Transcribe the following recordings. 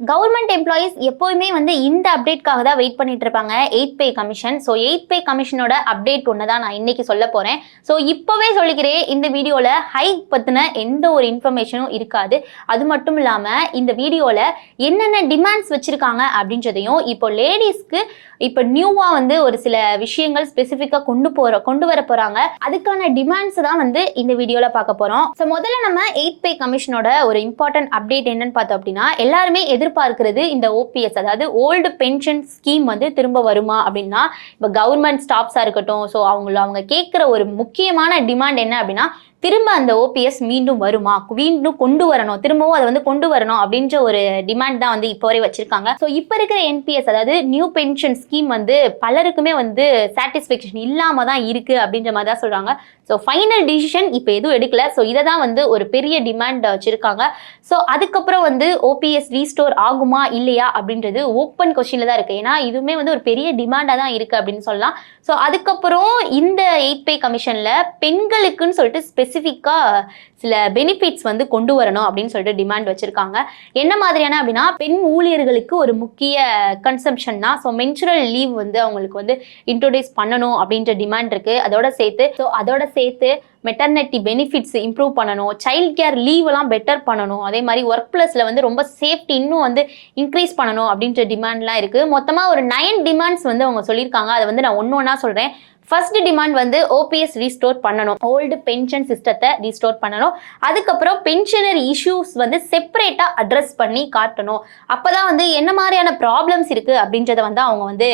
Government employees எப்போயுமே வந்து இந்த அப்டேட்காக தான் வெயிட் பண்ணிட்டு இருப்பாங்க, 8th pay commission. So 8th பே கமிஷனோட அப்டேட் ஒன்று தான் நான் இன்னைக்கு சொல்ல போறேன். ஸோ இப்போவே சொல்லிக்கிறேன், இந்த வீடியோவில் ஹைக் பற்றின எந்த ஒரு இன்ஃபர்மேஷனும் இருக்காது. அது மட்டும் இல்லாமல் இந்த வீடியோவில் என்னென்ன டிமாண்ட்ஸ் வச்சிருக்காங்க அப்படின்றதையும், இப்போ லேடிஸ்க்கு இப்போ நியூவாக வந்து ஒரு சில விஷயங்கள் ஸ்பெசிஃபிக்காக கொண்டு வர போகிறாங்க. அதுக்கான டிமாண்ட்ஸ் தான் வந்து இந்த வீடியோவில் பார்க்க போகிறோம். ஸோ முதல்ல நம்ம 8th பே கமிஷனோட ஒரு இம்பார்ட்டன்ட் அப்டேட் என்னன்னு பார்த்தோம் அப்படின்னா, எல்லாருமே எதிர்பார்க்கிறது இந்த ஓபிஎஸ், அதாவது ஓல்டு பென்ஷன் ஸ்கீம் வந்து திரும்ப வருமா அப்படின்னா, இப்போ கவர்மெண்ட் ஸ்டாஃப்ஸாக இருக்கட்டும், ஸோ அவங்க கேட்குற ஒரு முக்கியமான டிமாண்ட் என்ன அப்படின்னா, திரும்ப அந்த ஓபிஎஸ் மீண்டும் வருமா, மீண்டும் கொண்டு வரணும், திரும்பவும் அதை வந்து கொண்டு வரணும் அப்படின்ற ஒரு டிமாண்ட் தான் வந்து இப்போ வரை வச்சிருக்காங்க. ஸோ இப்போ இருக்கிற என்பிஎஸ், அதாவது நியூ பென்ஷன் ஸ்கீம் வந்து பலருக்குமே வந்து சாட்டிஸ்ஃபேக்ஷன் இல்லாம தான் இருக்கு அப்படின்ற மாதிரி தான் சொல்றாங்க. ஸோ ஃபைனல் டிசிஷன் இப்போ எதுவும் எடுக்கல. ஸோ இதை தான் வந்து ஒரு பெரிய டிமாண்ட் வச்சிருக்காங்க. ஸோ அதுக்கப்புறம் வந்து ஓபிஎஸ் ரீஸ்டோர் ஆகுமா இல்லையா அப்படின்றது ஓப்பன் கொஸ்டின்ல தான் இருக்கு. ஏன்னா இதுவுமே வந்து ஒரு பெரிய டிமாண்டாக தான் இருக்கு அப்படின்னு சொல்லலாம். ஸோ அதுக்கப்புறம் இந்த 8th பே கமிஷன்ல பெண்களுக்குன்னு சொல்லிட்டு ஸ்பெசிஃபிக்காக சில பெனிஃபிட்ஸ் வந்து கொண்டு வரணும் அப்படின்னு சொல்லிட்டு டிமாண்ட் வச்சிருக்காங்க. என்ன மாதிரியான அப்படின்னா, பெண் ஊழியர்களுக்கு ஒரு முக்கிய கன்சம்ஷன் தான். ஸோ மென்சுரல் லீவ் வந்து அவங்களுக்கு வந்து இன்ட்ரோடியூஸ் பண்ணணும் அப்படின்ற டிமாண்ட் இருக்கு. அதோட சேர்த்து மெட்டர்னிட்டி பெனிஃபிட்ஸ் இம்ப்ரூவ் பண்ணணும், சைல்ட் கேர் லீவ் எல்லாம் பெட்டர் பண்ணணும், அதே மாதிரி ஒர்க் பிளஸ்ல வந்து ரொம்ப சேஃப்டி இன்னும் வந்து இன்க்ரீஸ் பண்ணணும் அப்படின்ற டிமாண்ட்லாம் இருக்கு. மொத்தமாக ஒரு 9 டிமாண்ட்ஸ் வந்து அவங்க சொல்லியிருக்காங்க. அதை வந்து நான் ஒன்று ஒன்றா சொல்றேன். ஃபர்ஸ்ட் டிமாண்ட் வந்து ஓபிஎஸ் ரீஸ்டோர் பண்ணணும், ஓல்டு பென்ஷன் சிஸ்டத்தை ரீஸ்டோர் பண்ணணும். அதுக்கப்புறம் பென்ஷனர் இஷ்யூஸ் வந்து செப்பரேட்டாக அட்ரஸ் பண்ணி காட்டணும். அப்போதான் வந்து என்ன மாதிரியான ப்ராப்ளம்ஸ் இருக்கு அப்படின்றத வந்து அவங்க வந்து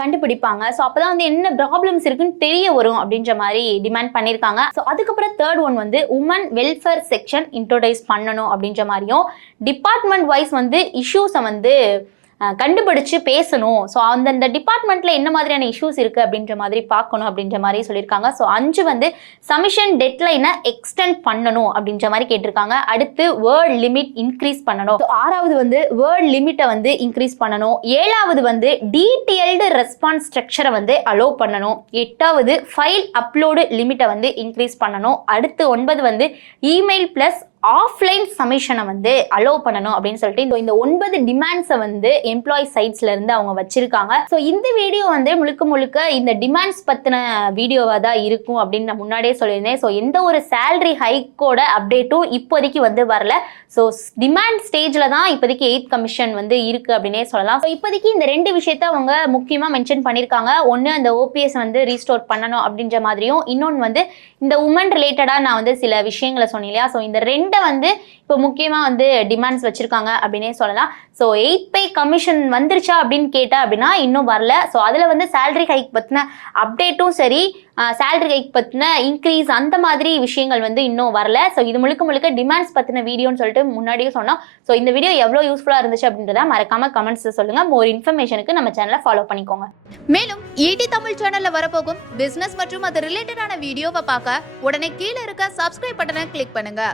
கண்டுபிடிப்பாங்க. ஸோ அப்போதான் வந்து என்ன ப்ராப்ளம்ஸ் இருக்குன்னு தெரிய வரும் அப்படின்ற மாதிரி டிமாண்ட் பண்ணியிருக்காங்க. ஸோ அதுக்கப்புறம் தேர்ட் ஒன் வந்து உமன் வெல்ஃபேர் செக்ஷன் இன்ட்ரோடியூஸ் பண்ணணும் அப்படின்ற மாதிரியும், டிபார்ட்மெண்ட் வைஸ் வந்து இஷ்யூஸை வந்து கண்டுபிடிச்சு பேசணும். ஸோ அந்தந்த டிபார்ட்மெண்ட்ல என்ன மாதிரியான இஷ்யூஸ் இருக்கு அப்படின்ற மாதிரி பார்க்கணும் அப்படின்ற மாதிரி சொல்லியிருக்காங்க. ஸோ 5 வந்து சமிஷன் டெட்லைனை எக்ஸ்டெண்ட் பண்ணணும் அப்படின்ற மாதிரி கேட்டிருக்காங்க. அடுத்து வேர்ட் லிமிட் இன்க்ரீஸ் பண்ணணும். 6வது வந்து வேர்ட் லிமிட்டை வந்து இன்க்ரீஸ் பண்ணணும். 7வது வந்து டீட்டெயில்டு ரெஸ்பான்ஸ் ஸ்ட்ரக்சரை வந்து அலோவ் பண்ணணும். 8வது ஃபைல் அப்லோடு லிமிட்டை வந்து இன்க்ரீஸ் பண்ணணும். அடுத்து 9 வந்து இமெயில் பிளஸ் ஆஃப்லைன் சமிஷனை வந்து அலோவ் பண்ணணும் அப்படின்னு சொல்லிட்டு இந்த 9 டிமாண்ட்ஸை வந்து எம்ப்ளாயி சைட்ஸ்ல இருந்து அவங்க வச்சிருக்காங்க. ஸோ இந்த வீடியோ வந்து முழுக்க இந்த டிமாண்ட்ஸ் பத்தின வீடியோவா தான் இருக்கும் அப்படின்னு நான் முன்னாடியே சொல்லியிருந்தேன். ஸோ எந்த ஒரு சேலரி ஹைக்கோட அப்டேட்டும் இப்போதைக்கு வந்து வரல. ஸோ டிமாண்ட் ஸ்டேஜ்ல தான் இப்போதைக்கு 8th கமிஷன் வந்து இருக்கு அப்படின்னே சொல்லலாம். ஸோ இப்போதைக்கு இந்த 2 விஷயத்த அவங்க முக்கியமா மென்ஷன் பண்ணியிருக்காங்க. ஒன்று அந்த ஓபிஎஸ் வந்து ரீஸ்டோர் பண்ணணும் அப்படின்ற மாதிரியும், இன்னொன்று வந்து இந்த உமன் ரிலேட்டடா நான் வந்து சில விஷயங்களை சொன்னேன் இல்லையா. ஸோ இந்த 2 வந்து இப்போ முக்கியமா வந்து டிமாண்ட்ஸ் வச்சிருக்காங்க அப்படின்னே சொல்லலாம். ஸோ 8th பே கமிஷன் வந்துருச்சா அப்படின்னு கேட்டா அப்படின்னா இன்னும் வரல. ஸோ அதில் வந்து சேலரி ஹைக் பற்றின அப்டேட்டும் சரி, சேலரி ஹைக் பற்றின இன்க்ரீஸ் அந்த மாதிரி விஷயங்கள் வந்து இன்னும் வரல. ஸோ இது முழுக்க டிமாண்ட்ஸ் பற்றின வீடியோன்னு சொல்லிட்டு முன்னாடியே சொன்னோம். ஸோ இந்த வீடியோ எவ்வளோ யூஸ்ஃபுல்லாக இருந்துச்சு அப்படின்றத மறக்காம கமெண்ட்ஸ் சொல்லுங்க. மோர் இன்ஃபர்மேஷனுக்கு நம்ம சேனலை ஃபாலோ பண்ணிக்கோங்க. மேலும் ஈடி தமிழ் சேனல்ல வரப்போகும் பிசினஸ் மற்றும் அது ரிலேட்டடான வீடியோவை பார்க்க உடனே கீழே இருக்க சப்ஸ்கிரைப் பட்டனை கிளிக் பண்ணுங்க.